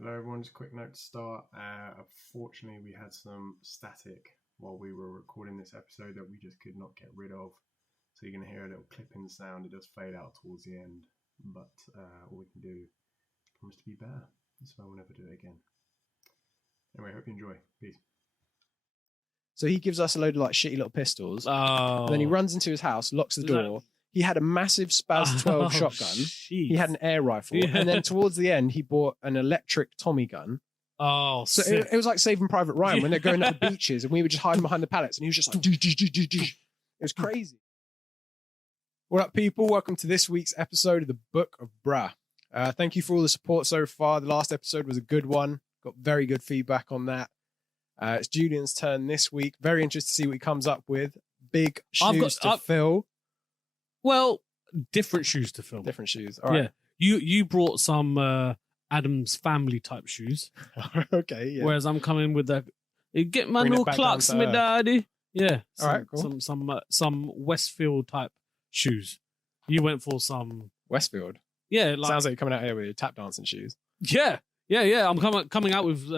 Hello everyone, just a quick note to start. Unfortunately, we had some static while we were recording this episode that we just could not get rid of. So you're going to hear a little clipping sound. It does fade out towards the end, but all we can do is promise to be better. So we'll never do it again. Anyway, hope you enjoy. Peace. So he gives us a load of like shitty little pistols. Oh. And then he runs into his house, locks the door. He had a massive Spaz 12 shotgun. He had an air rifle. Yeah. And then towards the end, he bought an electric Tommy gun. Oh, So it was like Saving Private Ryan when they're going up the beaches and we were just hiding behind the pallets and he was just like, it was crazy. What up, people? Welcome to this week's episode of the Book of Brah. Thank you for all the support so far. The last episode was a good one. Got very good feedback on that. It's Julian's turn this week. Very interested to see what he comes up with. Big shoes to fill. Well, different shoes to fill. Different shoes. All right. Yeah. You brought some Adam's Family type shoes. Okay. Yeah. Whereas I'm coming with the get my Bring it new back Clarks, down to my daddy. Yeah. All right, cool. Some Westfield type shoes. You went for some Westfield. Yeah. Sounds like you're coming out here with your tap dancing shoes. Yeah. I'm coming out with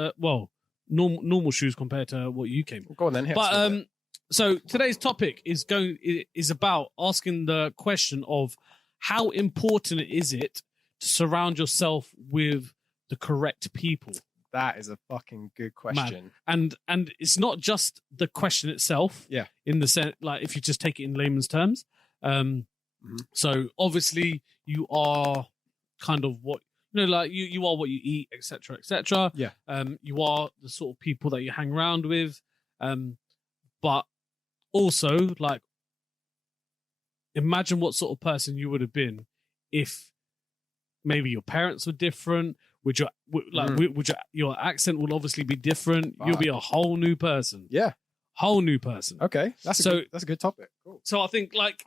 normal shoes compared to what you came. Well, go on then. But so today's topic is about asking the question of how important is it to surround yourself with the correct people? That is a fucking good question. And it's not just the question itself. Yeah. In the sense, like if you just take it in layman's terms. So obviously you are kind of what like you are what you eat, etc., etc. Yeah. You are the sort of people that you hang around with. But also, like, imagine what sort of person you would have been if maybe your parents were different. Would your accent will obviously be different. You'll be a whole new person. Yeah, whole new person. Okay, that's a good topic. Cool. So I think like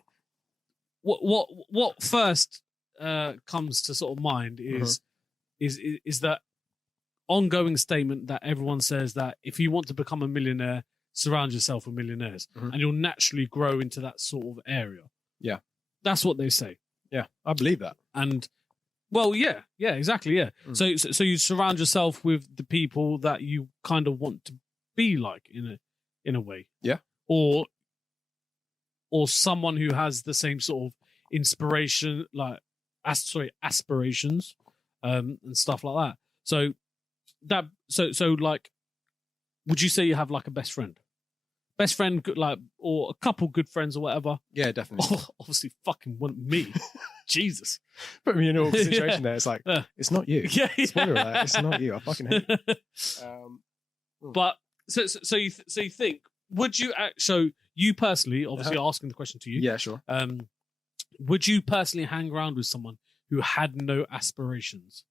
what first comes to sort of mind is that ongoing statement that everyone says that if you want to become a millionaire, surround yourself with millionaires, and you'll naturally grow into that sort of area. Yeah, that's what they say. Yeah, I believe that. And well, yeah, exactly, yeah. So you surround yourself with the people that you kind of want to be like in a way. Yeah, or someone who has the same sort of inspiration, like aspirations, and stuff like that. So like, would you say you have like a best friend? Best friend, like, or a couple good friends or whatever? Yeah, definitely. Obviously, fucking want me. Jesus. Put me in an awkward situation there. It's like, it's not you. Yeah. Spoiler alert, it's not you. I fucking hate you. But, so you think, would you, so you personally, obviously asking the question to you. Yeah, sure. Would you personally hang around with someone who had no aspirations?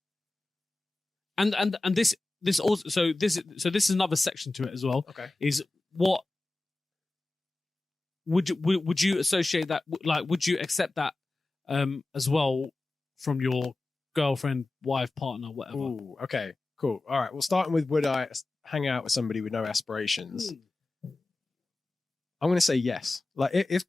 And this also, so this is another section to it as well. Okay. Is what would you associate that, like, would you accept that as well from your girlfriend, wife, partner, whatever? Ooh, okay, cool. All right. Well, starting with, would I hang out with somebody with no aspirations? I'm going to say yes. Like, if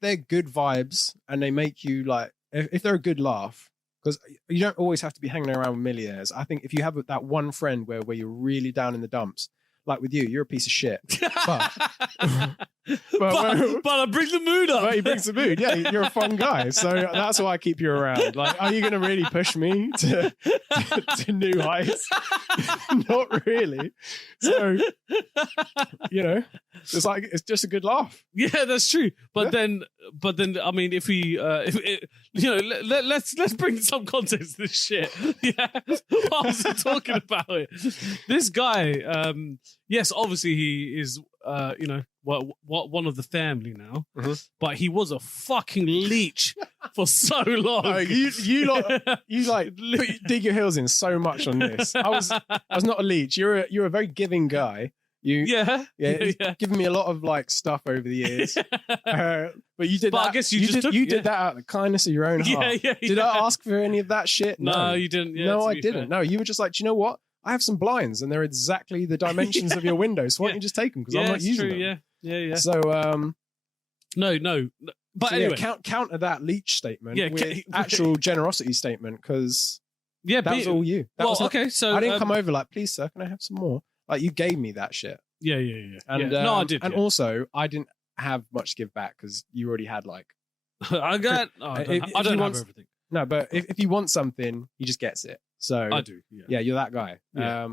they're good vibes and they make you like, if they're a good laugh, because you don't always have to be hanging around with millionaires. I think if you have that one friend where you're really down in the dumps, like with you, you're a piece of shit. But I bring the mood up. But he brings the mood. Yeah, you're a fun guy. So that's why I keep you around. Like, are you going to really push me to new heights? Not really. So, it's like, it's just a good laugh. Yeah, that's true. But then, I mean, if we, let's bring some context to this shit. Yeah, I was talking about it. This guy, yes, obviously he is, one of the family now, but he was a fucking leech for so long. No, you dig your heels in so much on this. I was not a leech. You're a very giving guy. Giving me a lot of like stuff over the years. But you did that. I guess you did that out of the kindness of your own heart. Did I ask for any of that shit? No, you didn't. Yeah, no, I didn't. Fair. No, you were just like, do you know what? I have some blinds and they're exactly the dimensions of your window. So why don't you just take them? Because I'm not using them. Yeah. So no. But so anyway, counter that leech statement with actual generosity statement, because Yeah, That was all you. That was okay. So I didn't come over like, please, sir, can I have some more? Like, you gave me that shit. Yeah. And no, I did. And also, I didn't have much to give back because you already had like. I got. Oh, I don't have everything. No, but if you want something, he just gets it. So I do. Yeah, you're that guy. Yeah.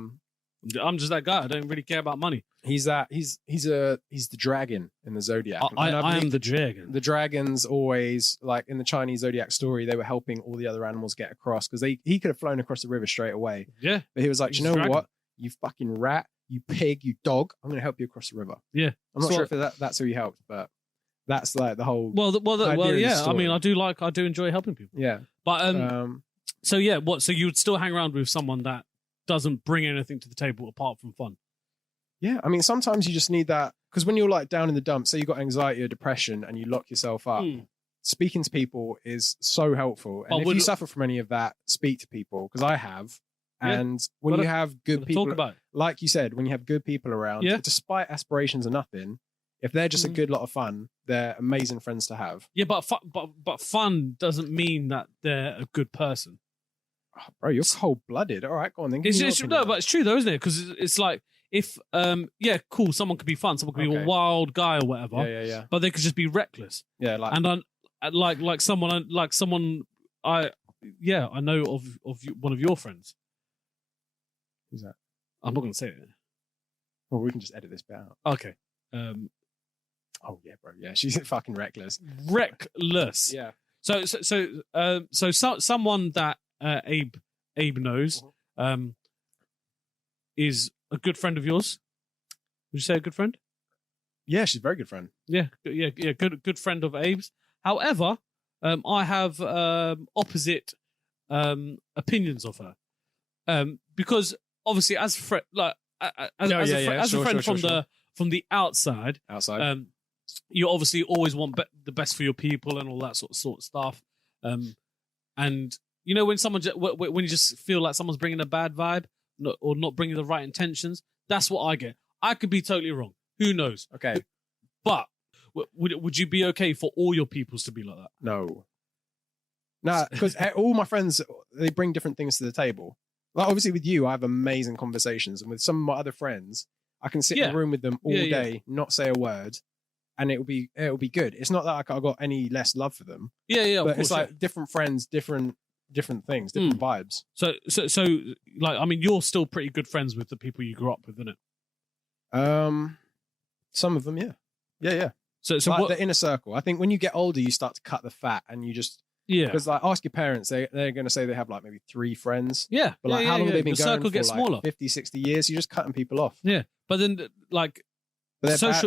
I'm just that guy. I don't really care about money. He's the dragon in the zodiac. I am the dragon. The dragons always, like in the Chinese zodiac story, they were helping all the other animals get across because he could have flown across the river straight away. Yeah, but he was like, He's you know dragon. what? You fucking rat, you pig, you dog. I'm going to help you across the river. Yeah, I'm not sure if that's who he helped, but that's like the whole. Well, yeah. I mean, story. I do enjoy helping people. Yeah, but so yeah, what? So you would still hang around with someone that doesn't bring anything to the table apart from fun? Yeah, I mean, sometimes you just need that because when you're like down in the dumps, say you got anxiety or depression, and you lock yourself up. Speaking to people is so helpful, and if you suffer from any of that, speak to people because I have. And when you have good people, talk about it. Like you said, when you have good people around, despite aspirations or nothing, if they're just a good lot of fun, they're amazing friends to have. Yeah, but fun doesn't mean that they're a good person. Oh, bro, you're cold-blooded. All right, go on then. But it's true though, isn't it? Because it's like if cool, someone could be fun, someone could be a wild guy or whatever. Yeah. But they could just be reckless. Yeah, like someone I know of one of your friends. Who's that? I'm not going to say it. Well, we can just edit this bit out. Okay. Oh yeah, bro. Yeah, she's fucking reckless. Reckless. Yeah. So someone that Abe knows is a good friend of yours. Would you say a good friend? Yeah, she's a very good friend. Yeah. Good friend of Abe's. However, I have opposite opinions of her. Because obviously, as a friend, from the outside, you obviously always want the best for your people and all that sort of stuff. And you know when when you just feel like someone's bringing a bad vibe or not bringing the right intentions, that's what I get. I could be totally wrong. Who knows? Okay, but would you be okay for all your peoples to be like that? No, because all my friends, they bring different things to the table. Like obviously with you, I have amazing conversations, and with some of my other friends, I can sit in a room with them all day, not say a word, and it'll be good. It's not that I got any less love for them. Yeah. But it's like different friends, different things, different vibes. So like I mean, you're still pretty good friends with the people you grew up with, isn't it? Some of them, yeah. So like what, the inner circle. I think when you get older, you start to cut the fat, and you just. Yeah, because like ask your parents, they're going to say they have like maybe 3 friends. Yeah, but like how long have they been the going circle for? Gets like smaller. 50, 60 years. You're just cutting people off. Yeah, but then like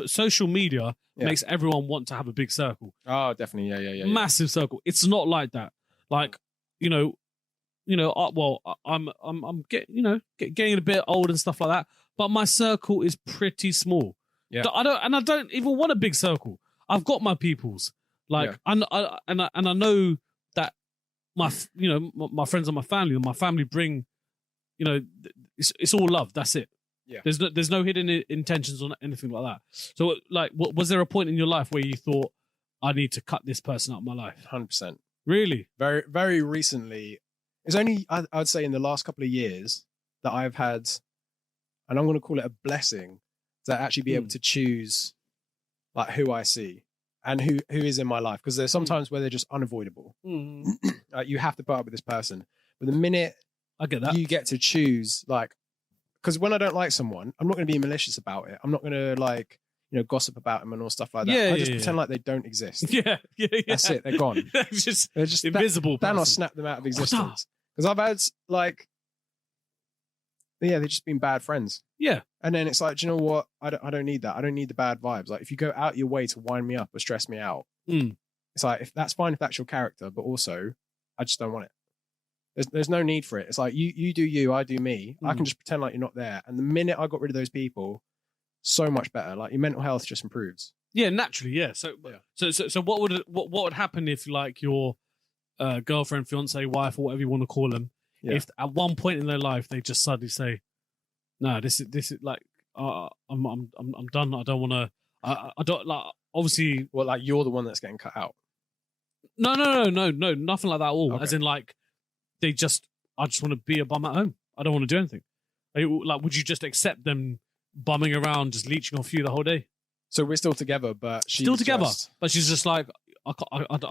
social media makes everyone want to have a big circle. Oh, definitely, yeah. Massive circle. It's not like that. Like I'm getting a bit old and stuff like that. But my circle is pretty small. Yeah, I don't even want a big circle. I've got my peoples. Like I know that my friends and my family bring, it's all love. That's it. Yeah. There's no hidden intentions or anything like that. So like, was there a point in your life where you thought, I need to cut this person out of my life? 100%. Really? Very, very recently. It's only, I'd say in the last couple of years that I've had, and I'm going to call it a blessing, to actually be able to choose like who I see. And who is in my life, because there's sometimes where they're just unavoidable. You have to put up with this person, but the minute I get that, you get to choose, like, because when I don't like someone, I'm not going to be malicious about it. I'm not going to like gossip about them and all stuff like that. I just pretend like they don't exist. Yeah. That's it. They're gone. they're just invisible. Thanos snapped them out of existence. Because I've had like, they've just been bad friends. Yeah. And then it's like, do you know what? I don't need that. I don't need the bad vibes. Like if you go out your way to wind me up or stress me out, it's like, if that's fine, if that's your character, but also I just don't want it. There's no need for it. It's like you do you, I do me. I can just pretend like you're not there. And the minute I got rid of those people, so much better. Like your mental health just improves. Yeah, naturally. Yeah. So what would happen if like your girlfriend, fiance, wife, or whatever you want to call them, if at one point in their life they just suddenly say, no, this is like I'm done. I don't want to. I don't like. Obviously, well, like you're the one that's getting cut out. No, nothing like that at all. Okay. As in, like they just I just want to be a bum at home. I don't want to do anything. Like, would you just accept them bumming around, just leeching off you the whole day? So we're still together, but she's Still together, just... but she's just like, I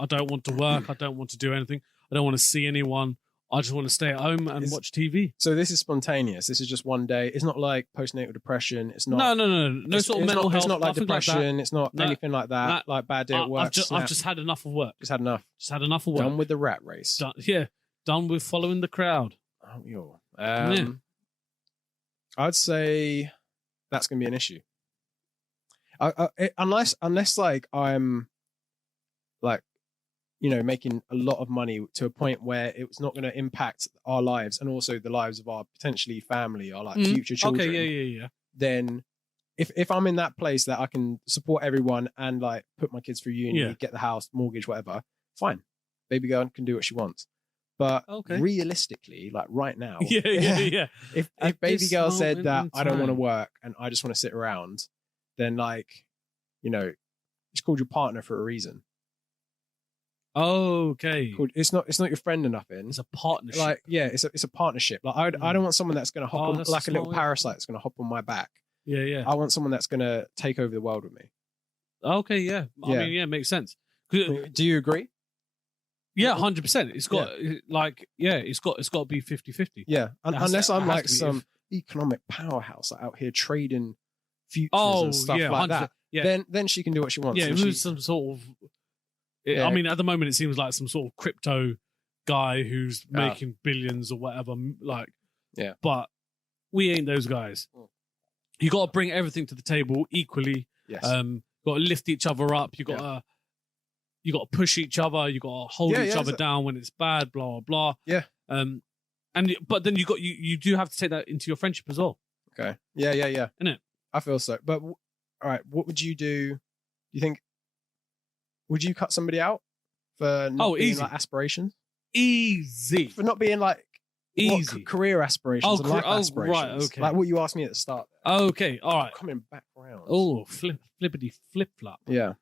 don't want to work. I don't want to do anything. I don't want to see anyone. I just want to stay at home and watch TV. So this is spontaneous. This is just one day. It's not like postnatal depression. It's not. No sort of mental health. It's not like depression. Like it's not anything like that. Like bad day at work. I've just had enough of work. Just had enough. Just had enough of work. Done with the rat race. Done with following the crowd. Oh, yeah. I'd say that's going to be an issue. Unless like I'm like, making a lot of money to a point where it's not going to impact our lives and also the lives of our potentially family or like future children. Okay, yeah. Then if I'm in that place that I can support everyone and like put my kids through uni, get the house, mortgage, whatever, fine. Baby girl can do what she wants. But realistically, like right now, if baby girl said that I don't want to work and I just want to sit around, then like, it's called your partner for a reason. Okay. It's not your friend or nothing. It's a partnership. Like, it's a partnership. Like I don't want someone that's going to hop on like a little parasite that's going to hop on my back. Yeah. I want someone that's going to take over the world with me. Okay, yeah. I mean, yeah, makes sense. Do you agree? Yeah, 100%. It's got it's got to be 50-50. Yeah, unless I'm like some economic powerhouse out here trading futures and stuff like that. Yeah. Then she can do what she wants. Yeah, it was some sort of. I mean, at the moment, it seems like some sort of crypto guy who's making billions or whatever. Like, but we ain't those guys. You got to bring everything to the table equally. Yes. Got to lift each other up. You got to push each other. You got to hold each other down when it's bad. Blah blah blah. Yeah. But then you do have to take that into your friendship as well. Okay. Yeah. Innit? I feel so. But all right, what would you do? Do you think? Would you cut somebody out for not being easy. like aspirations? Easy. For not being like easy career aspirations and life aspirations. Right, okay. Like what you asked me at the start. Okay, all right. Coming back around. Oh, flippity flip flop. Yeah.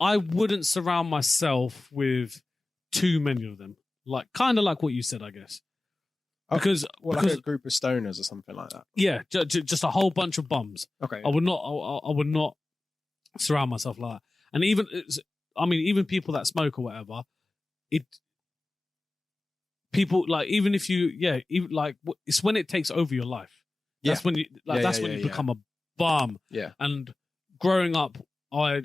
I wouldn't surround myself with too many of them. Like kind of like what you said, I guess. Because like a group of stoners or something like that. Yeah, just a whole bunch of bums. Okay. I would not surround myself like that. And even people that smoke or whatever, people like even if you even like it's when it takes over your life. That's when you become a bum. Yeah. And growing up, I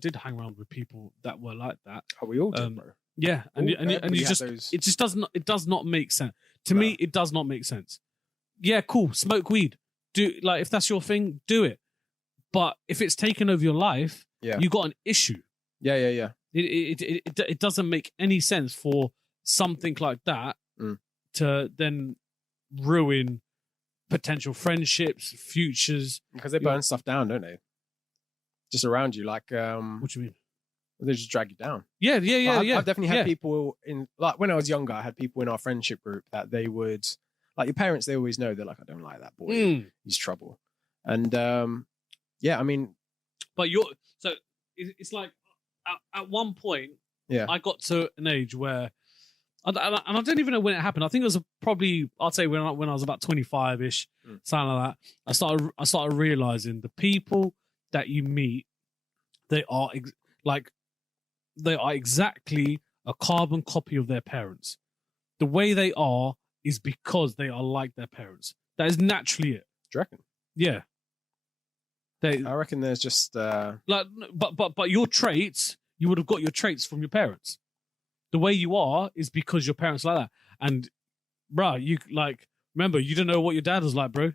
did hang around with people that were like that. Oh, we all did, bro. Yeah, and you just it does not make sense to me. It does not make sense. Yeah, cool. Smoke weed. Do like if that's your thing, do it. But if it's taken over your life, you got an issue. Yeah. It doesn't make any sense for something like that to then ruin potential friendships, futures. Because they burn stuff down, don't they? Just around you, like what do you mean? They just drag you down. Yeah. I've definitely had people in, like when I was younger, I had people in our friendship group that they would, like your parents, they always know, they're like, I don't like that boy. He's trouble. And I mean. But it's like at one point, Yeah. I got to an age where, and I don't even know when it happened. I think it was probably, I'd say when I was about 25-ish, something like that. I started realizing the people that you meet, they are exactly a carbon copy of their parents. The way they are is because they are like their parents. That is naturally it. Do you reckon? Yeah. I reckon there's just but your traits, you would have got your traits from your parents. The way you are is because your parents are like that. And bruh, you like remember you don't know what your dad was like, bro.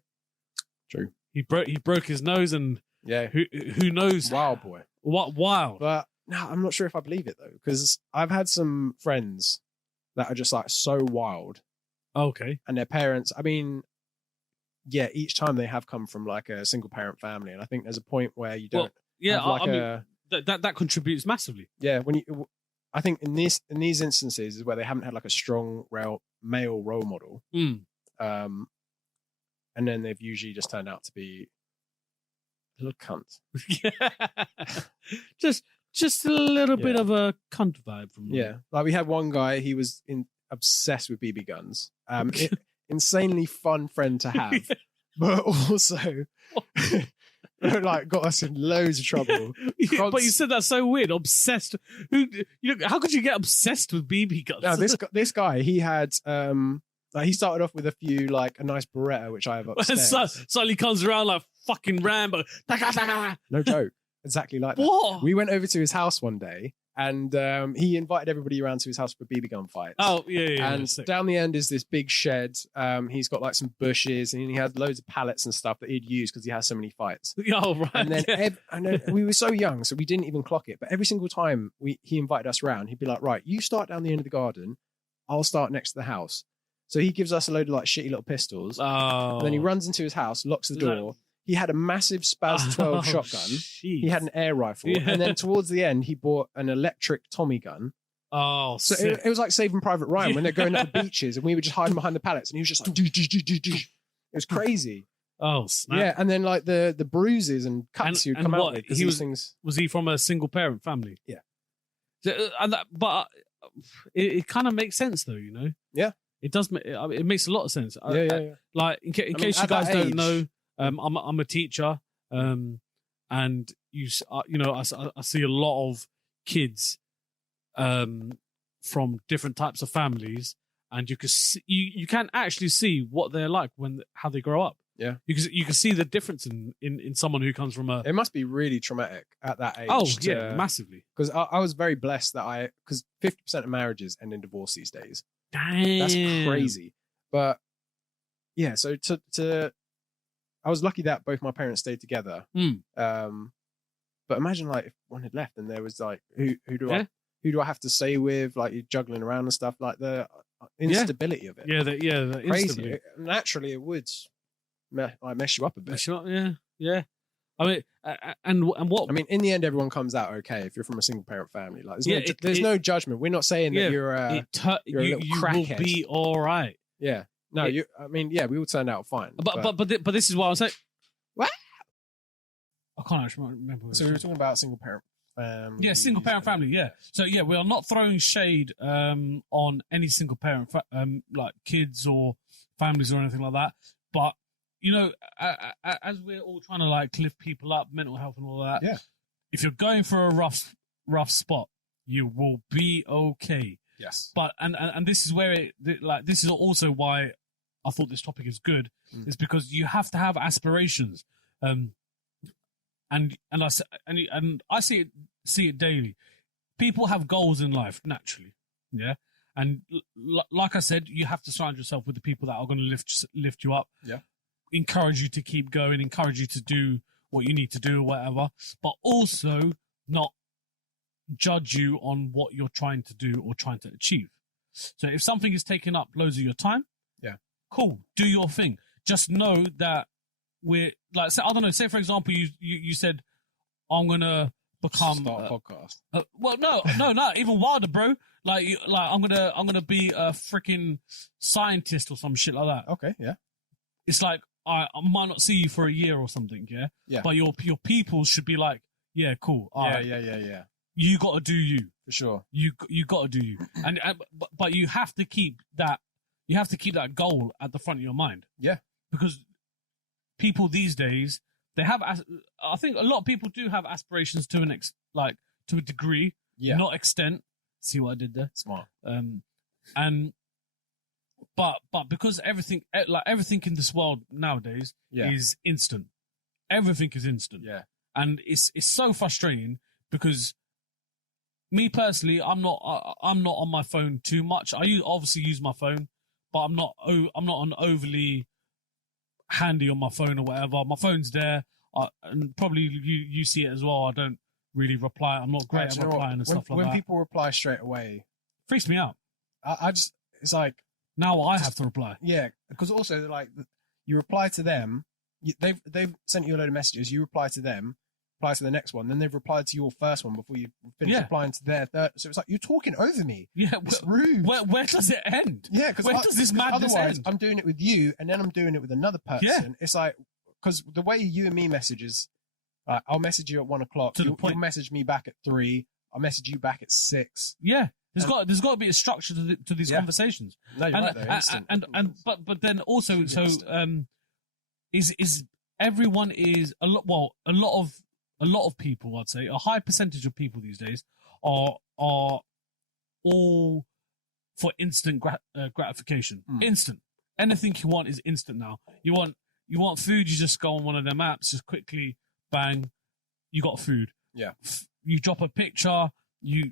True. He broke his nose and who knows? Wild boy. What wild? But no, I'm not sure if I believe it though, because I've had some friends that are just like so wild. Okay. And their parents, I mean, yeah, each time they have come from like a single parent family, and I think there's a point where you don't. That contributes massively. Yeah, I think in these instances is where they haven't had like a strong male role model, and then they've usually just turned out to be a little cunt. just just a little bit Yeah. of a cunt vibe from Yeah, like we had one guy. He was obsessed with BB guns. Insanely fun friend to have, but also like got us in loads of trouble. Yeah, but you said that so weird. Obsessed. How could you get obsessed with BB guns? Now this guy, he had like he started off with a nice Beretta, which I have upstairs. Suddenly comes around like fucking Rambo. No joke, exactly like that. What? We went over to his house one day, and he invited everybody around to his house for BB gun fights. Oh yeah. And down the end is this big shed. He's got like some bushes, and he had loads of pallets and stuff that he'd use because he has so many fights. Oh right. And then, yeah. and then we were so young, so we didn't even clock it. But every single time he invited us around, he'd be like, "Right, you start down the end of the garden, I'll start next to the house." So he gives us a load of like shitty little pistols. Oh. And then he runs into his house, locks the door. He had a massive Spaz 12 shotgun. Jeez. He had an air rifle. Yeah. And then towards the end, he bought an electric Tommy gun. Oh, So sick. it was like Saving Private Ryan when they're going up the beaches and we were just hiding behind the pallets and he was just like, do. It was crazy. Oh, snap. Yeah. And then like the bruises and cuts you'd come out with. 'cause these things. Was he from a single parent family? Yeah. But it kind of makes sense though, you know? Yeah. It does. It makes a lot of sense. Yeah. Like in case you at guys that don't age- know, I'm a teacher, and I see a lot of kids, from different types of families, and you can actually see what they're like how they grow up. Yeah. You can see the difference in someone who comes from a. It must be really traumatic at that age. Oh yeah, massively. Because I was very blessed that because 50% of marriages end in divorce these days. Damn. That's crazy. But yeah, so I was lucky that both my parents stayed together. But imagine like if one had left and there was like who do I have to stay with? Like you're juggling around and stuff, like the instability of it. Yeah, the Crazy. instantly. Naturally, it would mess you up a bit. Yeah. I mean, and what? I mean, in the end, everyone comes out okay if you're from a single parent family. Like, there's Yeah, no judgment. We're not saying that you're a you little will crackhead. be all right. yeah. No, we all turned out fine. But this is what I was saying. What? I can't actually remember. So we were talking about single parent family. Yeah, single parent family. Yeah. So yeah, we are not throwing shade on any single parent like kids or families or anything like that. But you know, as we're all trying to like lift people up, mental health and all that. Yeah. If you're going for a rough spot, you will be okay. Yes. But and this is where this is also why I thought this topic is good. Is because you have to have aspirations. And I see it daily. People have goals in life naturally, yeah. And like I said, you have to surround yourself with the people that are going to lift you up, yeah. Encourage you to keep going, encourage you to do what you need to do, or whatever. But also not judge you on what you're trying to do or trying to achieve. So if something is taking up loads of your time, yeah, cool, do your thing. Just know that we're like, I don't know. Say for example, you said I'm gonna become start a podcast. Well, no, even wilder, bro. Like I'm gonna be a freaking scientist or some shit like that. Okay, yeah. It's like I might not see you for a year or something, yeah. Yeah. But your people should be like, yeah, cool. All right. Yeah. You got to do you For sure. You got to do you, but you have to keep that. You have to keep that goal at the front of your mind. Yeah. Because people these days, they have. I think a lot of people do have aspirations to to a degree, not extent. See what I did there? Smart. But because everything in this world nowadays is instant. Everything is instant. Yeah. And it's so frustrating because me personally, I'm not on my phone too much. I obviously use my phone, but I'm not an overly handy on my phone or whatever. My phone's there, and probably you see it as well. I don't really reply. I'm not great at replying and stuff like that. When people reply straight away, freaks me out. I just, it's like now I have to reply. Yeah, because also like you reply to them, they've sent you a load of messages. You reply to them, reply to the next one, then they've replied to your first one before you finish replying to their third. So it's like you're talking over me. Yeah, it's rude. Where does it end? Yeah, because where does this madness otherwise end? I'm doing it with you, and then I'm doing it with another person. Yeah. It's like because the way you and me messages I'll message you at 1 o'clock. To the You'll point. message me back at 3. I'll message you back at 6. Yeah, there's got to be a structure to these Yeah. conversations. No, you're right. Though. Instant. But then also Instant. is everyone is a lot of people, I'd say a high percentage of people these days are all for instant gratification. Instant. Anything you want is instant now. You want food, you just go on one of them apps, just quickly bang, you got food. Yeah. You drop a picture, you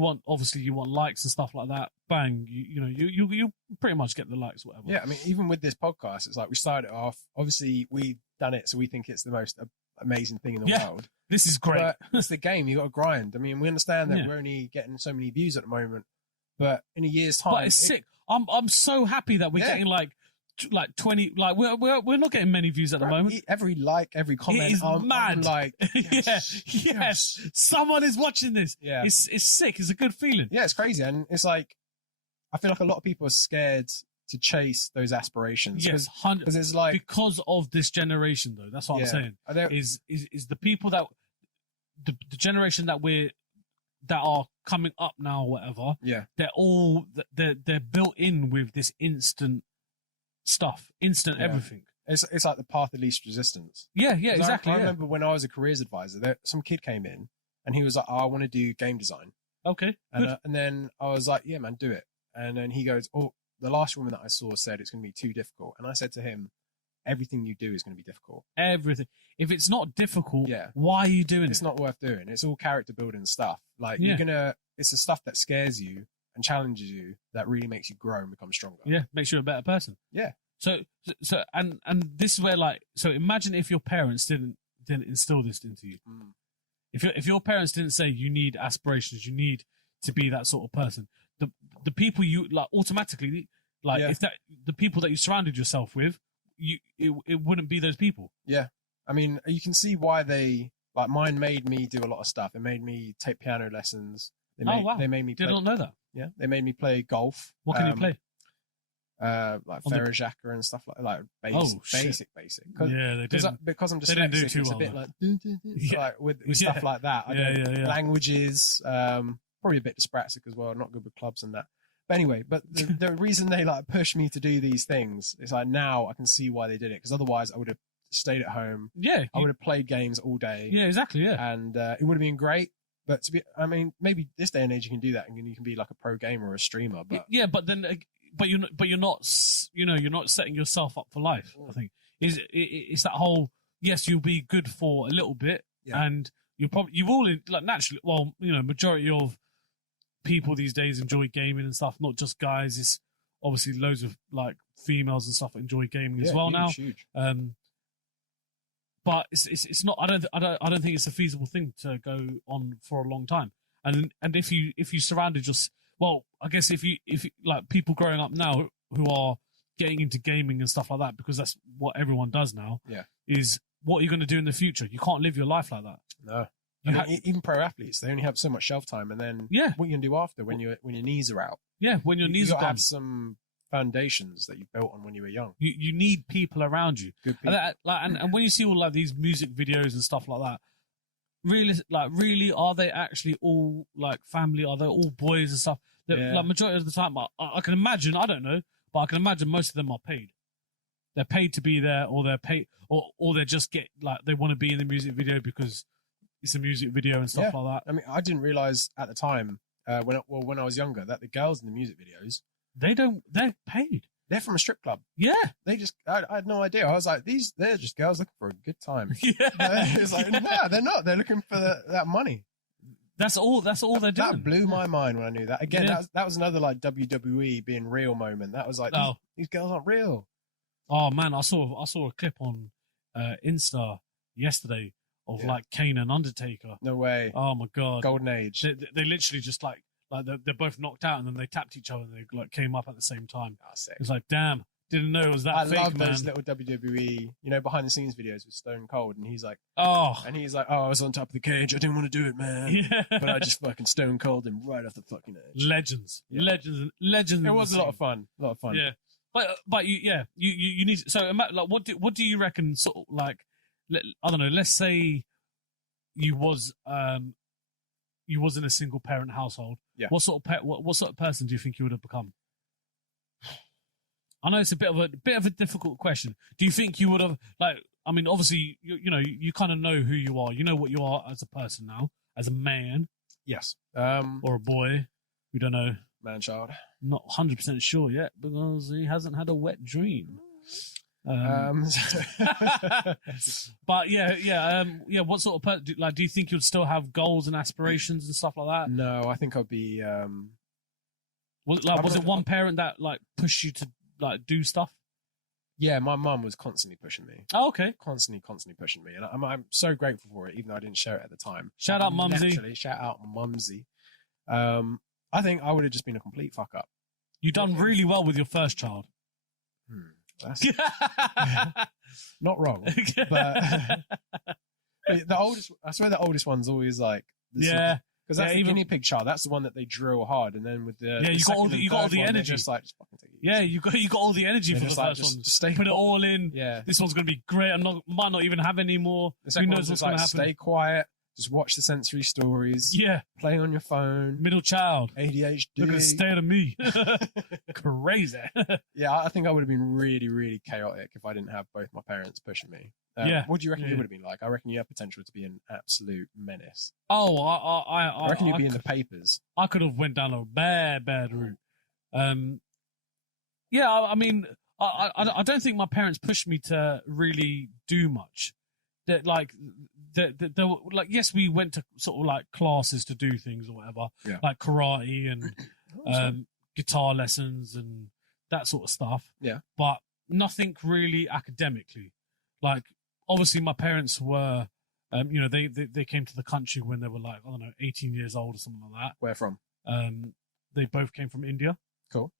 want, obviously you want likes and stuff like that. Bang, you pretty much get the likes, whatever. Yeah, I mean, even with this podcast, it's like we started it off. Obviously, we've done it, so we think it's the most amazing thing in the world. This is great. But it's the game. You got to grind. I mean, we understand that we're only getting so many views at the moment, but in a year's time, but it's sick. I'm so happy that we're getting like 20. Like we're not getting many views at the moment. Every like, every comment, it is mad. I'm like, yes, someone is watching this. Yeah, it's sick. It's a good feeling. Yeah, it's crazy, and it's like I feel like a lot of people are scared to chase those aspirations. Yes, because it's like because of this generation, though. That's what I'm saying. Is the people that the generation that are coming up now, or whatever. Yeah, they're built in with this instant stuff, everything. It's like the path of least resistance. Yeah, exactly. I remember when I was a careers advisor, some kid came in and he was like, I want to do game design. Okay, and then I was like, yeah, man, do it. And then he goes, oh, the last woman that I saw said it's going to be too difficult. And I said to him, everything you do is going to be difficult. Everything. If it's not difficult, yeah, why are you doing it? It's not worth doing. It's all character building stuff. Like it's the stuff that scares you and challenges you that really makes you grow and become stronger. Yeah, makes you a better person. Yeah. So and this is where, like, so imagine if your parents didn't instill this into you. If your parents didn't say you need aspirations, you need to be that sort of person. The people you like automatically, like, if that the people that you surrounded yourself with, it wouldn't be those people. Yeah, I mean, you can see why they, like, mine made me do a lot of stuff. It made me take piano lessons. They made me. Did not know that. Yeah, they made me play golf. What can you play? Like Ferrajaka and stuff like basic. Yeah, they didn't. Because I'm didn't do dyslexic. too It's well, a bit like with stuff like that. Languages, probably a bit dyspraxic as well. Not good with clubs and that. But anyway, the reason they like push me to do these things is like now I can see why they did it, because otherwise I would have stayed at home. Yeah, I would have played games all day. Yeah, exactly. Yeah, and it would have been great. But maybe this day and age you can do that, and you can be like a pro gamer or a streamer. But you're not setting yourself up for life. I think it's that whole, yes, you'll be good for a little bit, and you will, like, naturally. Well, majority of people these days enjoy gaming and stuff, not just guys. It's obviously loads of like females and stuff that enjoy gaming as well now. Huge. But it's not. I don't think it's a feasible thing to go on for a long time. And if you surrounded I guess if you like people growing up now who are getting into gaming and stuff like that, because that's what everyone does now. Yeah. Is what are you going to do in the future? You can't live your life like that. No. Even pro athletes, they only have so much shelf time, and then what are you going to do after when your knees are out? Yeah, when your knees are gone. Have some foundations that you built on when you were young. You need people around you. Good people. And when you see all like these music videos and stuff like that, really, are they actually all like family? Are they all boys and stuff? Like majority of the time, I can imagine. I don't know, but I can imagine most of them are paid. They're paid to be there, or they're paid, or they just get like they want to be in the music video because it's a music video and stuff like that. I mean, I didn't realize at the time when I was younger that the girls in the music videos, they're paid. They're from a strip club. Yeah. I had no idea. I was like, they're just girls looking for a good time. Yeah. It's like, no, they're not. They're looking for that money. That's all they're doing. That blew my mind when I knew that. Again, that was another like WWE being real moment. That was like, these girls aren't real. Oh man, I saw a clip on Insta yesterday of like Kane and Undertaker. No way. Oh my god. Golden age. They literally just like they're both knocked out and then they tapped each other and they like came up at the same time. Oh, sick. It's like, damn, didn't know it was that fake, man. I love those little WWE, behind the scenes videos with Stone Cold, and he's like, I was on top of the cage. I didn't want to do it, man. Yeah. But I just fucking Stone Cold him right off the fucking edge. Legends. It was a lot of fun. Yeah. But you need. So like, what do you reckon? Sort of like I don't know. Let's say you was in a single parent household. Yeah. What sort of person do you think you would have become? I know it's a bit of a difficult question. Do you think you would have, like, I mean, obviously you kind of know who you are. You know what you are as a person now, as a man. Yes. Or a boy. We don't know. Man, child. Not 100% sure yet because he hasn't had a wet dream. But yeah. What sort of person? Do you think you'd still have goals and aspirations and stuff like that? No, I think I'd be. Was it one parent that like pushed you to like do stuff? Yeah, my mum was constantly pushing me. Oh, okay. Constantly pushing me, and I'm so grateful for it, even though I didn't share it at the time. Shout out, Mumsy. Naturally, shout out, Mumsy. I think I would have just been a complete fuck up. You done really well with your first child. That's not wrong, but the oldest. I swear, the oldest one's always like, yeah, because that's the guinea pig child. That's the one that they drill hard, and then with the you got all the energy. Just like, just fucking take it. Yeah, you got all the energy for the first one. Just stay. Put it all in. Yeah, this one's gonna be great. Might not even have any more. Who knows what's gonna happen? Stay quiet. Just watch the sensory stories. Yeah. Play on your phone. Middle child. ADHD. Look at the state of me. Crazy. Yeah, I think I would have been really, really chaotic if I didn't have both my parents pushing me. What do you reckon you would have been like? I reckon you have potential to be an absolute menace. Oh, I reckon you'd be in the papers. I could have went down a bad route. Yeah, I mean, I don't think my parents pushed me to really do much. That like yes, we went to sort of like classes to do things or whatever, like karate and guitar lessons and that sort of stuff. Yeah, but nothing really academically. Like obviously, my parents were, they came to the country when they were like 18 years old or something like that. Where from? They both came from India. Cool.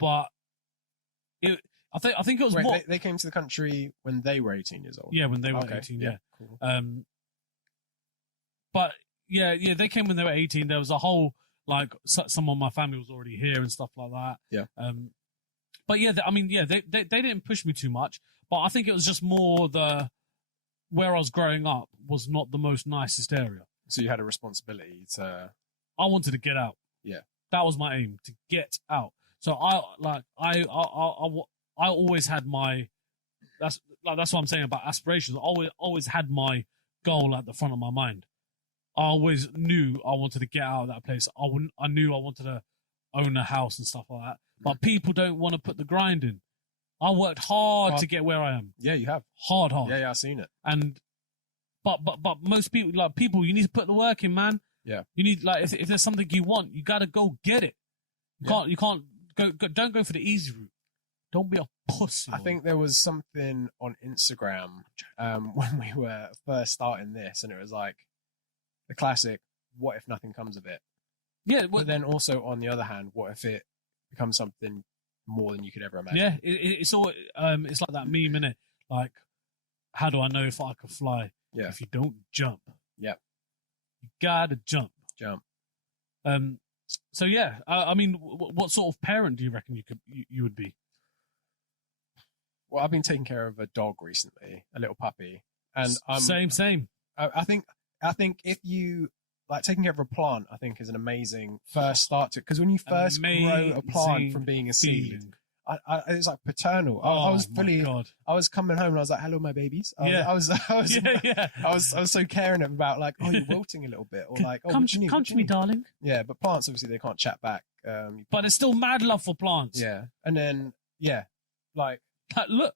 But I think it was more. They came to the country when they were 18 years old. Yeah, when they were 18. Yeah. Cool. But yeah, they came when they were 18. There was a whole like some of my family was already here and stuff like that. Yeah. But yeah, they didn't push me too much. But I think it was just more where I was growing up was not the most nicest area. So you had a responsibility to. I wanted to get out. Yeah. That was my aim, to get out. So I always had my. That's what I'm saying about aspirations. I always had my goal at the front of my mind. I always knew I wanted to get out of that place. I knew I wanted to own a house and stuff like that. But people don't want to put the grind in. I worked hard to get where I am. Yeah, you have. Hard. Yeah, I've seen it. And but most people, you need to put the work in, man. Yeah. You need, if there's something you want, you gotta go get it. You can't go. Don't go for the easy route. Don't be a pussy. I think there was something on Instagram when we were first starting this, and it was like the classic, what if nothing comes of it? Yeah. But then also, on the other hand, what if it becomes something more than you could ever imagine? Yeah, it's all it's like that meme, innit? Like, how do I know if I could fly? Yeah. If you don't jump. Yeah. You gotta jump. Jump. So yeah, I mean, what sort of parent do you reckon you would be? Well, I've been taking care of a dog recently, a little puppy, and same. I think if you like taking care of a plant, I think is an amazing first start to, because when you first grow a plant from being a seed, it was like paternal. I was fully. I was coming home and I was like, "Hello, my babies." I was so caring about like, "Oh, you're wilting a little bit," or like, "Oh, come to me, darling." Yeah, but plants obviously they can't chat back. But it's still mad love for plants. Yeah, and then like look,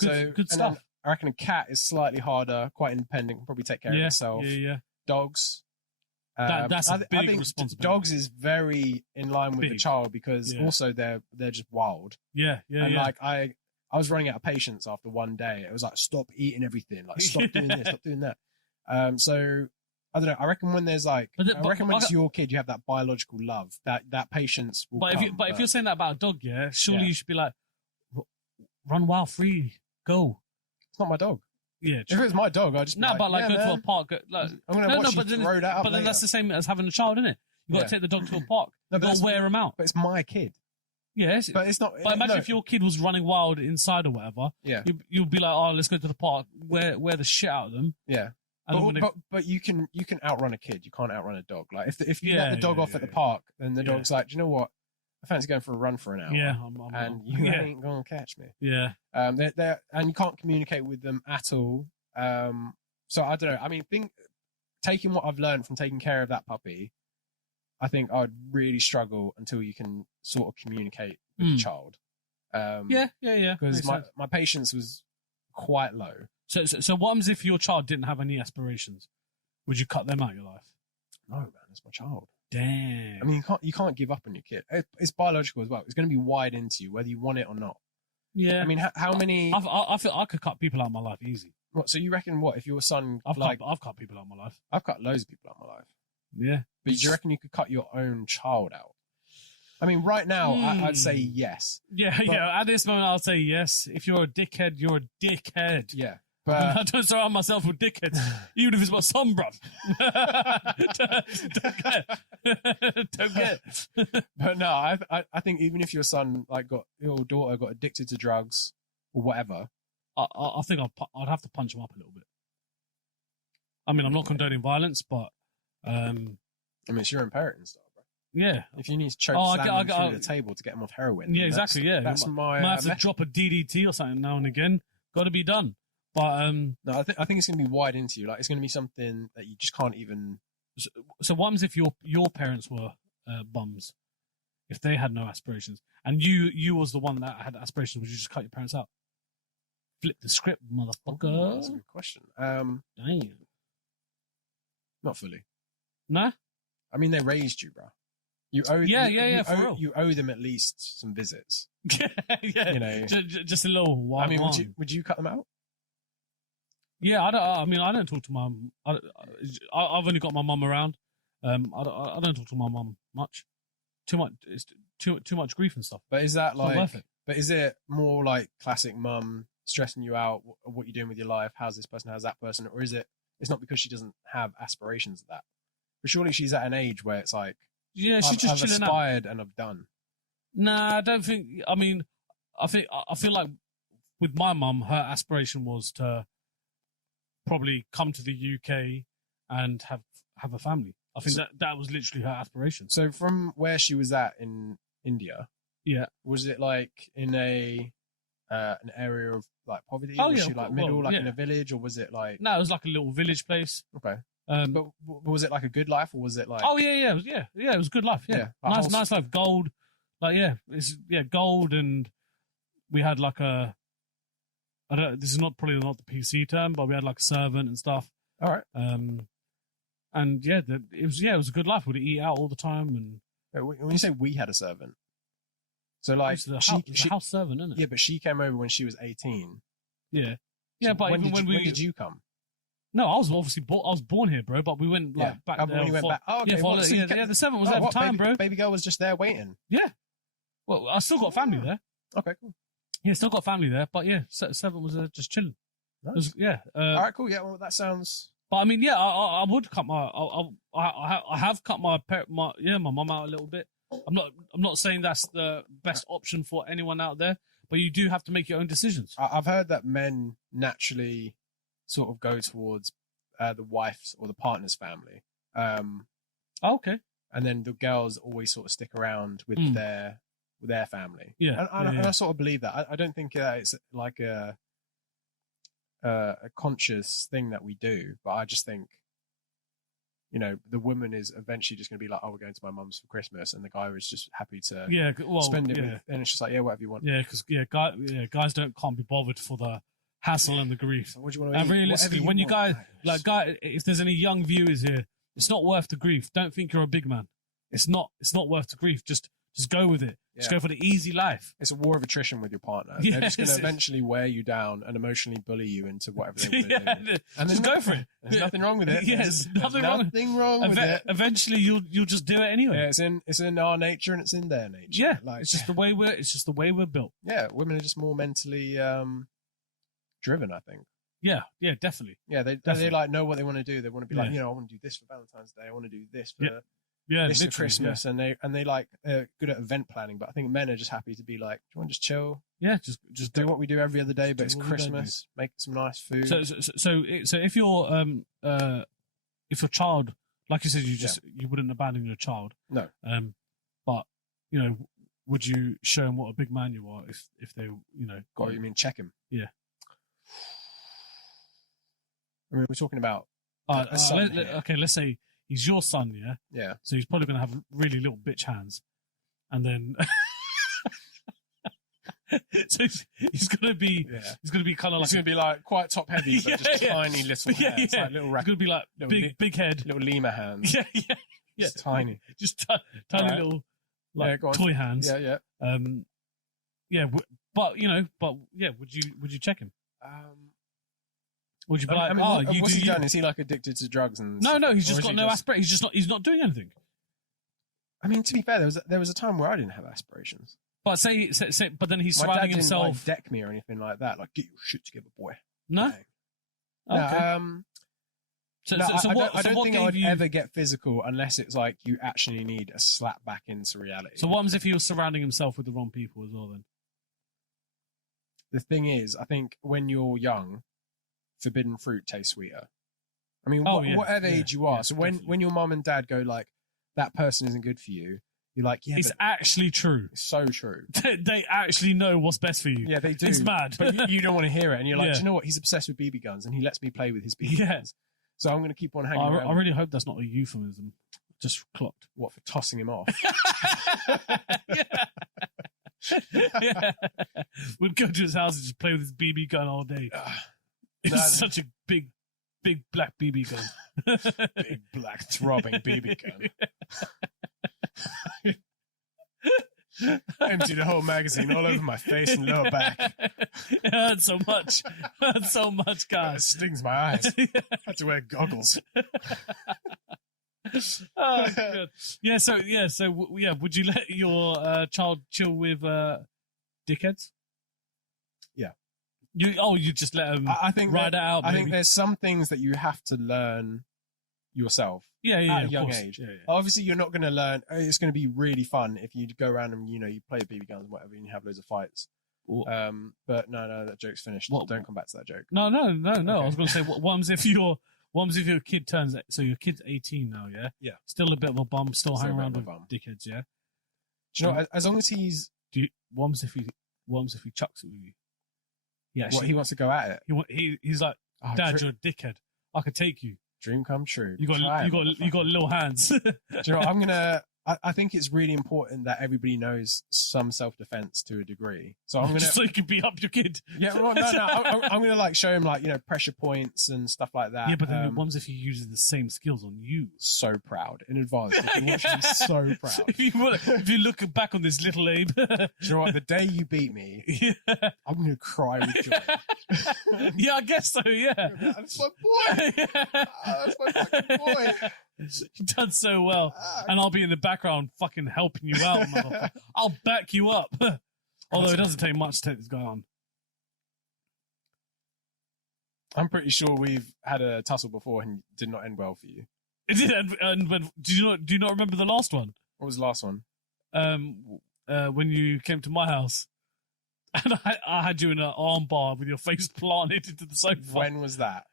good stuff. I reckon a cat is slightly harder, quite independent, can probably take care of itself. Yeah. Dogs. That's a big I think responsibility. Dogs is very in line with the child because also they're just wild. Yeah. Like I was running out of patience after one day. It was like, stop eating everything, like stop doing this, stop doing that. So I don't know. I reckon when there's like, when it's your kid, you have that biological love, that patience will come. If you're saying that about a dog, surely you should be like, run wild, free, go. It's not my dog. Yeah, true. If it was my dog, I'd just go to a park. I'm gonna watch you throw that up. But then that's the same as having a child, isn't it? You got to take the dog to a park. You got to wear him out. But it's my kid. Yes, But it's not. but imagine no. if your kid was running wild inside or whatever. Yeah. You'd be like, oh, let's go to the park, wear the shit out of them. Yeah. And then when But you can outrun a kid. You can't outrun a dog. Like if you Yeah, let the dog yeah, off at the yeah. park, then the Yeah. dog's like, do you know what? I fancy going for a run for an hour. yeah, And you yeah, ain't gonna catch me. yeah, They're and you can't communicate with them at all. So I don't know. I mean, taking what I've learned from taking care of that puppy, I think I'd really struggle until you can sort of communicate with the child. yeah. Because Makes sense. my patience was quite low. So what happens if your child didn't have any aspirations? Would you cut them out of your life? No, man, it's my child. Damn. I mean, you can't give up on your kid. It's biological as well. It's going to be wired into you, whether you want it or not. yeah. I mean, how many? I feel I could cut people out of my life easy. What, so you reckon what if your son? I've cut people out of my life. I've cut loads of people out of my life. Yeah. But do you reckon you could cut your own child out? I mean, right now, I'd say yes. Yeah, But- yeah. At this moment, I'll say yes. If you're a dickhead, you're a dickhead. Yeah, I but don't surround myself with dickheads, even if it's my son, bruv. don't get it. but no, I think even if your son your daughter got addicted to drugs or whatever, I think I'd have to punch him up a little bit. I mean, I'm not condoning violence, but I mean, it's your own parenting style, bro. yeah. If you need to choke Oh, slam him through the table to get him off heroin, Yeah, then exactly. Yeah, that's my. might have to method. drop a DDT or something now and again. Got to be done. But No, I think it's going to be wired into you. Like it's going to be something that you just can't even. so what happens if your parents were bums? If they had no aspirations, and you was the one that had aspirations, would you just cut your parents out? Flip the script, motherfucker. That's a good question. Damn. Not fully. Nah. I mean, they raised you, bro. You owe. For real. You owe them at least some visits. yeah. You know. Just a little. I mean, would you cut them out? Yeah, I don't talk to my. I've only got my mum around. I don't talk to my mum much. Too much. It's too much grief and stuff. But is that It's not worth like? it. But is it more like classic mum stressing you out? What you're doing with your life? How's this person? How's that person? Or is it? It's not because she doesn't have aspirations of that. But surely she's at an age where it's like, Yeah, she's just I've chilling out. aspired and I've done. Nah, I don't think. I mean, I feel like with my mum, her aspiration was to probably come to the UK and have a family. I think that was literally her aspiration. So from where she was at in India, Yeah. was it like in an area of like poverty? Oh, was yeah, she like well, middle, like yeah. in a village, or was it like No, it was like a little village place. okay? Um, But was it like a good life, or was it like oh yeah, it was a good life. Yeah, Yeah, like nice life. Gold, like gold, and we had like a. This is probably not the PC term, but we had like a servant and stuff. all right? And it was a good life. We'd eat out all the time, and When you say we had a servant, so like it's the she house servant, isn't it? yeah, but she came over when she was 18. Yeah. Yeah, So but when even when did you come? No, I was obviously I was born here, bro. But we went like back Oh, there. when you went for- back. Oh, okay. yeah, well, so you the servant was there for what, time, baby, bro. Baby girl was just there waiting. Yeah. Well, I still got family there. Okay, cool. Yeah, still got family there. But yeah, servant was just chilling. Nice. It was, yeah. All right, cool. Yeah, well, that sounds. But I mean, yeah, I would cut my. I have cut my mum out a little bit. I'm not saying that's the best option for anyone out there, but you do have to make your own decisions. I've heard that men naturally sort of go towards the wife's or the partner's family, Okay. and then the girls always sort of stick around with their family. Yeah, and I sort of believe that. I don't think it's like a conscious thing that we do, but I just think, you know, the woman is eventually just going to be like, oh, we're going to my mum's for Christmas, and the guy was just happy to spend it with, and it's just like, yeah, whatever you want. Yeah, because guys can't be bothered for the hassle and the grief. What do you want to And eat? realistically, Whatever when you want. guys, if there's any young viewers here, it's not worth the grief. Don't think you're a big man. It's not worth the grief. Just go with it. Just Yeah. go for the easy life. It's a war of attrition with your partner. Yeah, They're just going to it's- eventually wear you down and emotionally bully you into whatever they want to Yeah, do. and just go for it. There's nothing wrong with it. Yeah, There's there's nothing wrong. nothing wrong with it. Eventually, you'll just do it anyway. Yeah, it's in our nature and it's in their nature. Yeah, like it's just the way we're built. yeah, women are just more mentally driven, I think. Yeah, definitely. Yeah, they Definitely. like know what they want to do. They want to be like, Yeah. you know, I want to do this for Valentine's Day. I want to do this for Yeah, it's literally, Christmas, and they like good at event planning. But I think men are just happy to be like, do you want to just chill? Yeah, just Do what we do every other day, but do it's what we don't do. Christmas. Make some nice food. So if your child, like you said, you wouldn't abandon your child. No. But would you show him what a big man you are if they You mean check him? Yeah. I mean, we're talking about a son here. okay, let's say he's your son, yeah. Yeah. So he's probably going to have really little bitch hands, and then so he's going to be kind of like He's going to be like quite top heavy, but just tiny little hands, like little He's going to be like big head, little lemur hands. yeah, Just tiny, just tiny little toy hands. Yeah. But would you check him? Would you be like, what's he done? Is he like addicted to drugs and? No, he's just got no aspirations. He's not doing anything. I mean, to be fair, there was a time where I didn't have aspirations. But but then he's My dad surrounding didn't himself. like deck me or anything like that. Like, get your shit together, boy. No. No. Okay. I don't think I would ever get physical unless it's like you actually need a slap back into reality. So what happens if he was surrounding himself with the wrong people as well? Then The thing is, I think when you're young, forbidden fruit tastes sweeter. I mean, whatever age you are. So when your mum and dad go like, that person isn't good for you, you're like, yeah, it's actually true. It's so true. They actually know what's best for you. Yeah, they do. It's mad. But you don't want to hear it. And you're like, do you know what? He's obsessed with BB guns and he lets me play with his BB guns. So I'm going to keep on hanging around. I really hope that's not a euphemism. Just clocked. What, for tossing him off? yeah. We'd go to his house and just play with his BB gun all day. It's such a big black BB gun. Big black throbbing BB gun. Empty the whole magazine all over my face and lower back. It hurt so much. It Guys. stings my eyes. I had to wear goggles. Oh, good. Would you let your child chill with dickheads? Yeah. You just let them ride it out. I think there's some things that you have to learn yourself. At a young age. Yeah. Obviously, you're not going to learn. It's going to be really fun if you go around and you play with BB guns and whatever, and you have loads of fights. But no, that joke's finished. Don't come back to that joke. No. Okay. I was going to say, what happens if your kid turns? So your kid's 18 now, yeah. Yeah. Still a bit of a bum. Still hanging around with dickheads, yeah. Do you know? As long as he's. What happens if he chucks it with you? Yeah. He wants to go at it. He's like, Dad, you're a dickhead. I could take you. Dream come true. You got little hands. Do you know? I think it's really important that everybody knows some self-defense to a degree. So I'm gonna just so you can beat up your kid. Yeah, well, no. I'm gonna show him pressure points and stuff like that. Yeah, but then what if he uses the same skills on you? So proud in advance. You can watch me so proud. If you look back on this little Abe, do you know what? The day you beat me, I'm gonna cry with joy. Yeah, I guess so. Yeah, that's my boy. That's my fucking boy. You've done so well, and I'll be in the background fucking helping you out, motherfucker. I'll back you up. Although it doesn't take much to take this guy on. I'm pretty sure we've had a tussle before and it did not end well for you. It did, but do you not remember the last one? What was the last one? When you came to my house, and I had you in an arm bar with your face planted into the sofa. When was that?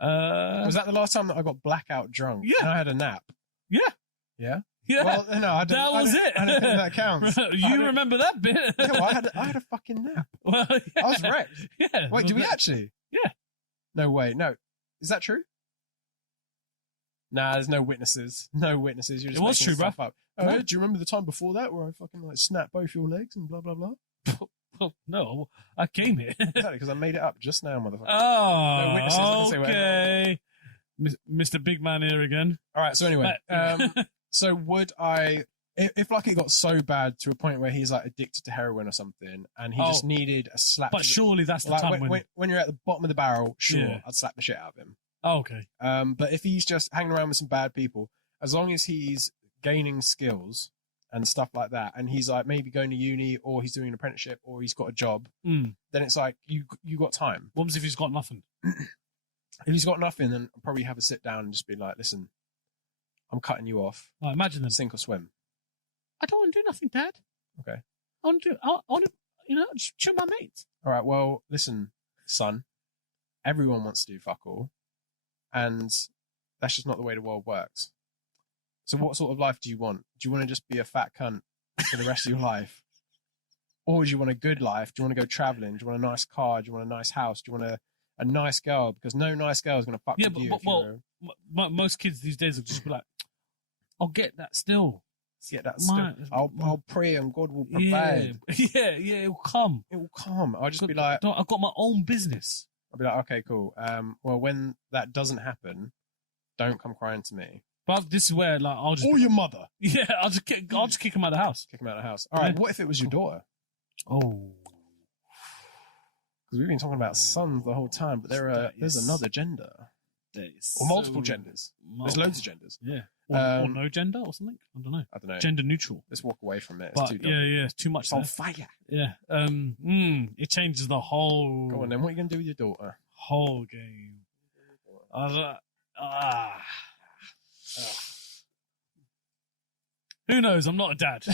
Was that the last time that I got blackout drunk? Yeah. And I had a nap. Yeah. Yeah. Yeah. Well, no, that was it. I don't think that counts. You remember that bit? Yeah, well, I had a fucking nap. Well, yeah. I was wrecked. Yeah. Wait, do we actually? Yeah. No way. No. Is that true? Nah, there's no witnesses. No witnesses. You're just it was true, bro. Oh, do you remember the time before that where I fucking snapped both your legs and blah blah blah? Well, no, I came here. Exactly, because I made it up just now, motherfucker. Oh, no witnesses, I can say okay. Mr. Big Man here again. All right, so anyway, so would I, if it got so bad to a point where he's addicted to heroin or something, and he just needed a slap. But surely that's the time when you're at the bottom of the barrel, sure, yeah. I'd slap the shit out of him. Oh, okay. But if he's just hanging around with some bad people, as long as he's gaining skills and stuff like that, and he's maybe going to uni, or he's doing an apprenticeship, or he's got a job, then it's you got time. What happens if he's got nothing? If he's got nothing, then I'll probably have a sit down and just be like, listen, I'm cutting you off. Like, imagine them. Sink or swim. I don't want to do nothing, Dad. Okay. I want to, just chill with my mates. All right. Well, listen, son. Everyone wants to do fuck all, and that's just not the way the world works. So, what sort of life do you want? Do you want to just be a fat cunt for the rest of your life, or do you want a good life? Do you want to go traveling? Do you want a nice car? Do you want a nice house? Do you want a nice girl? Because no nice girl is going to fuck with you. Most kids these days will just be like, "I'll get that still." Get that still. I'll pray and God will provide. Yeah, it will come. It will come. I'll just be like, I've got my own business. I'll be like, okay, cool. Well, when that doesn't happen, don't come crying to me. But this is where, like, I'll just or your mother. Yeah, I'll just kick him out of the house. Kick him out of the house. All right. What if it was your daughter? Oh, because we've been talking about sons the whole time, but there's another gender. Or multiple genders. There's loads of genders. Yeah. Or no gender or something. I don't know. Gender neutral. Let's walk away from it. It's too it's too much. It's on fire. Yeah. It changes the whole. Go on then. What are you gonna do with your daughter? Whole game. Who knows? I'm not a dad.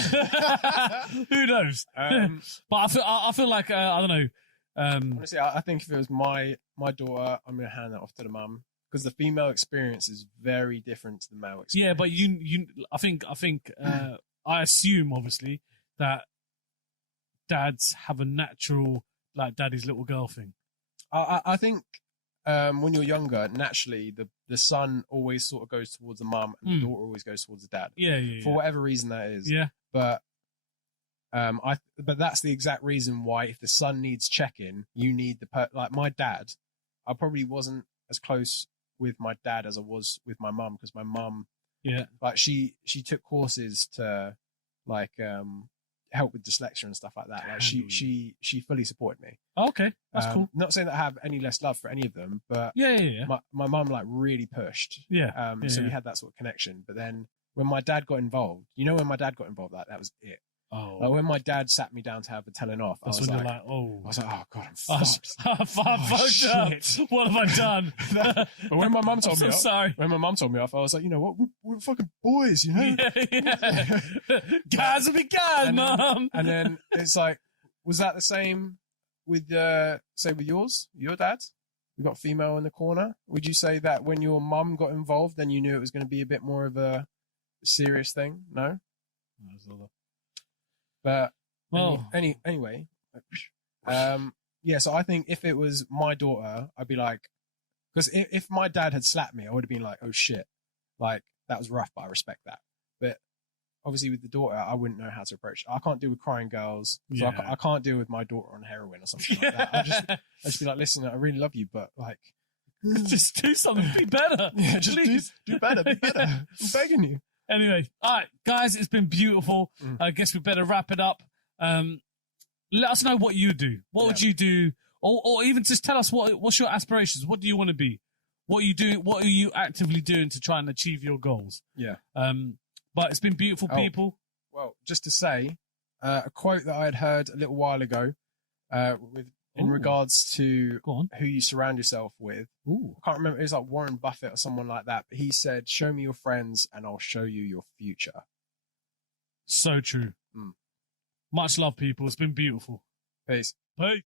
Who knows? But I feel like I don't know. Honestly, I think if it was my daughter, I'm gonna hand that off to the mum. Because the female experience is very different to the male experience. Yeah, but I think I assume obviously that dads have a natural like daddy's little girl thing. I think when you're younger, naturally the son always sort of goes towards the mum, and the daughter always goes towards the dad. Yeah. For whatever reason that is. Yeah. But but that's the exact reason why if the son needs checking, you need like my dad. I probably wasn't as close with my dad as I was with my mum, because my mum, like she took courses to like help with dyslexia and stuff like that. Like she fully supported me. Oh, okay, that's cool. Not saying that I have any less love for any of them, but my mum like really pushed. So we had that sort of connection. But then when my dad got involved, that was it. Oh, like when my dad sat me down to have a telling off, that's when you're like, oh, I was like, oh god, I'm fucked up. What have I done? But when my mum told me off, sorry. When my mum told me off, I was like, you know what, we're fucking boys, you know. Yeah. Guys will be guys, mum. And then it's like, was that the same with say with your dad? You got female in the corner. Would you say that when your mum got involved, then you knew it was going to be a bit more of a serious thing? No. But anyway, so I think if it was my daughter, I'd be like, because if my dad had slapped me, I would have been like, oh shit, like that was rough, but I respect that. But obviously with the daughter, I wouldn't know how to approach it. I can't deal with crying girls, so I can't deal with my daughter on heroin or something like that. I'd just be like, listen, I really love you, but like, just do something, be better. Yeah, just do better, be better. I'm begging you. Anyway, all right, guys, it's been beautiful. I guess we better wrap it up. Let us know what you do. What would you do? Or even just tell us what's your aspirations? What do you want to be? What are you doing? What are you actively doing to try and achieve your goals? Yeah. But it's been beautiful, people. Well, just to say, a quote that I had heard a little while ago, in regards to who you surround yourself with. Ooh. I can't remember. It was like Warren Buffett or someone like that. But he said, show me your friends and I'll show you your future. So true. Much love, people. It's been beautiful. Peace. Peace.